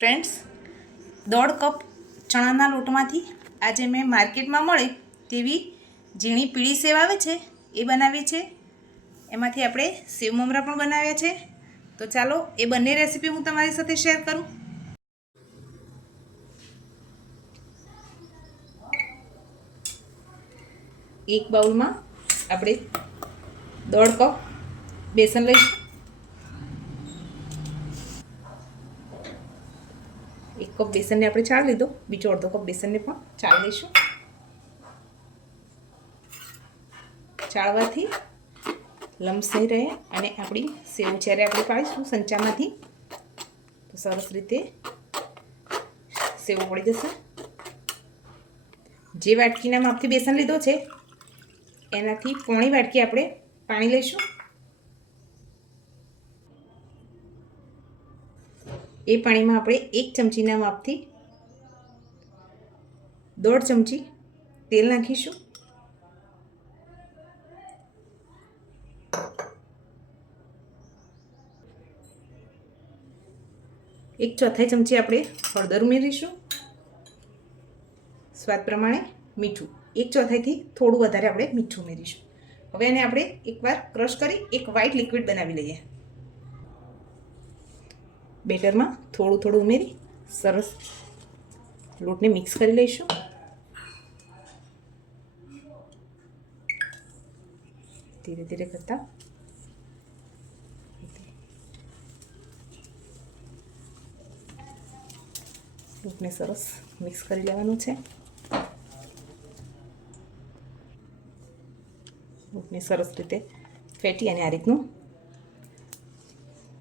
Friends, 1.5 cup ચણાના લોટમાંથી આજે મેં માર્કેટમાં મળે તેવી ઝીણી પીળી સેવ આવે છે એ બનાવી છે. એમાંથી આપણે સેવ મમરા પણ બનાવ્યા છે. તો ચાલો એ બંને રેસીપી હું તમારી સાથે શેર કરું. એક બાઉલમાં આપણે 1.5 કપ બેસન લઈશું. 1 કપ બેસનને આપણે ચાળી લીધો, બીજો અડધો કપ બેસનને પણ ચાળી લઈશું. ચાળવાથી લમ્સ નહીં રહે અને આપણી સેવ જ્યારે આપણે પાડીશું સંચામાંથી તો સરસ રીતે સેવ પડી જશે. જે વાટકીના માપથી બેસન લીધો છે એનાથી પોણી વાટકી આપણે પાણી લઈશું. એ પાણીમાં આપણે 1 ચમચીના માપથી 1.5 ચમચી તેલ નાખીશું. એક ચોથાઈ ચમચી આપણે હળદર ઉમેરીશું. સ્વાદ પ્રમાણે મીઠું, 1/4થી થોડું વધારે આપણે મીઠું ઉમેરીશું. હવે એને આપણે એકવાર ક્રશ કરી એક વ્હાઈટ લિક્વિડ બનાવી લઈએ. બેટરમાં થોડું થોડું ઉમેરી સરસ લોટને મિક્સ કરી લઈશું. ધીરે ધીરે કરતા લોટને સરસ મિક્સ કરી લેવાનું છે. લોટને સરસ રીતે ફેટી અને આ રીતનું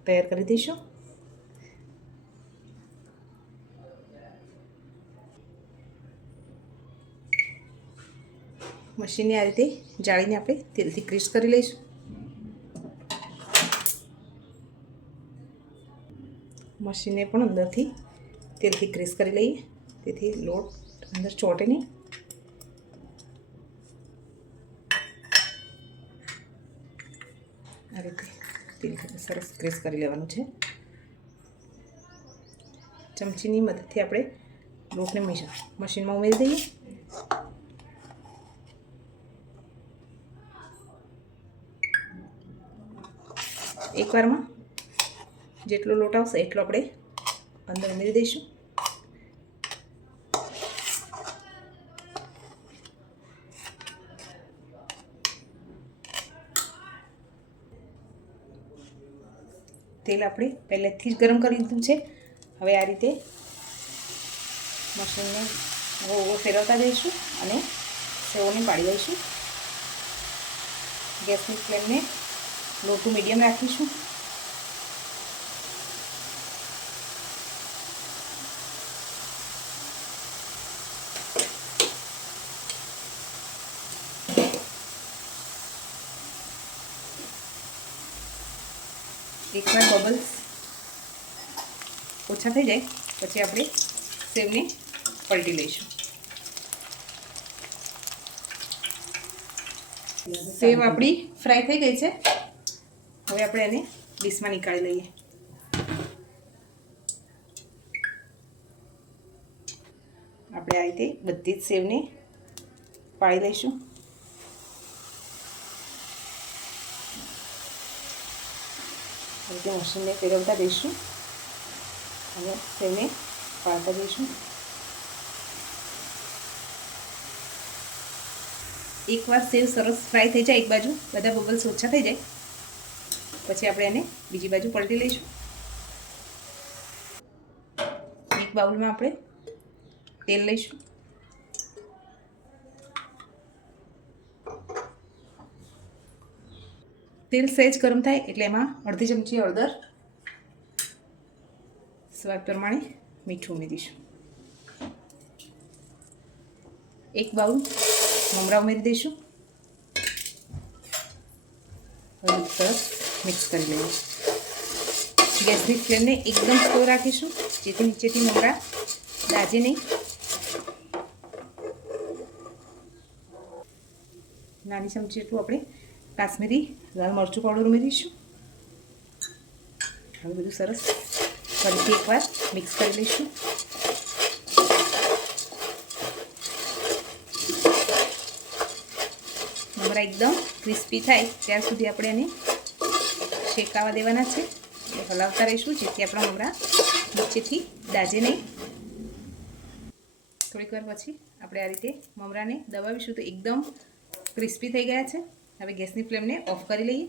તૈયાર કરી દઈશું. મશીનને આ રીતે જાળીને આપણે તેલથી ગ્રીસ કરી લઈશું. મશીનને પણ અંદરથી તેલથી ગ્રીસ કરી લઈએ તેથી લોટ અંદર ચોંટે નહીં. આ રીતે તેલથી સરસ ગ્રીસ કરી લેવાનું છે. ચમચીની મદદથી આપણે લોટને મશીનમાં ઉમેરી દઈએ. એકવારમાં જેટલો લોટ આવશે એટલો આપણે અંદર ઉમેરી દઈશું. તેલ આપણે પહેલેથી જ ગરમ કરી લીધું છે. હવે આ રીતે મશીનને ફેરવતા જઈશું અને સેવોને પાડી દઈશું. ગેસની ફ્લેમને લો ટુ મીડિયમ રાખીશું. એકવાર બબલ્સ ઓછા થઈ જાય પછી આપણે સેવને પલટી લઈશું. સેવ આપણી ફ્રાય થઈ ગઈ છે. હવે આપણે એને ડીશમાં નીકાળી લઈએ. આપણે આ રીતે બધી જ સેવને પાડી લઈશું. રીતે મશીનને ફેરવતા જઈશું અને સેવને પાડતા જઈશું. એકવાર સેવ સરસ ફ્રાય થઈ જાય, એક બાજુ બધા બબલ્સ ઓછા થઈ જાય પછી આપણે એને બીજી બાજુ પલટી લઈશું. એક બાઉલમાં આપણે તેલ લઈશું. તેલ સહેજ ગરમ થાય એટલે એમાં અડધી ચમચી હળદર, સ્વાદ પ્રમાણે મીઠું ઉમેરીશું. એક બાઉલ મમરા ઉમેરી દઈશું. સરસ મિક્સ કરી લઈએ. ગેસની ફ્લેમને એકદમ સ્લો રાખીશું જેથી નીચેથી મમરા દાજે નહીં. નાની ચમચી એટલું આપણે કાશ્મીરી લાલ મરચું પાવડર ઉમેરીશું. હવે બધું સરસ ફરીથી એકવાર મિક્સ કરી લઈશું. મમરા એકદમ ક્રિસ્પી થાય ત્યાર સુધી આપણે એને શેકાવા દેવાના છે. હલાવતા રહીશું જેથી આપણા મમરા નીચેથી દાજે નહીં. થોડીક વાર પછી આપણે આ રીતે મમરાને દબાવીશું તો એકદમ ક્રિસ્પી થઈ ગયા છે. હવે ગેસની ફ્લેમને ઓફ કરી લઈએ.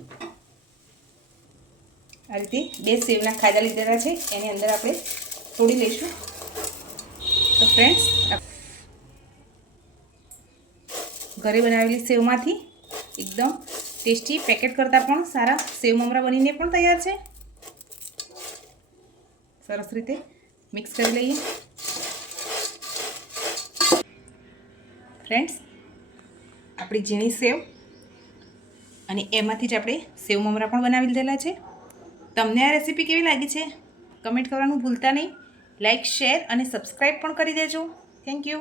આ રીતે 2 સેવના ખાડા લીધેલા છે, એની અંદર આપણે તોડી લઈશું. તો ફ્રેન્ડ્સ, ઘરે બનાવેલી સેવમાંથી એકદમ ટેસ્ટી પેકેટ કરતાં પણ સારા સેવ મમરા બનીને પણ તૈયાર છે. સરસ રીતે મિક્સ કરી લઈએ. ફ્રેન્ડ્સ, આપણી ઝીણી સેવ અને એમાંથી જ આપણે સેવ મમરા પણ બનાવી લીધેલા છે. તમને આ રેસીપી કેવી લાગી છે કમેન્ટ કરવાનું ભૂલતા નહીં. લાઇક, શેર અને સબસ્ક્રાઈબ પણ કરી દેજો. Thank you.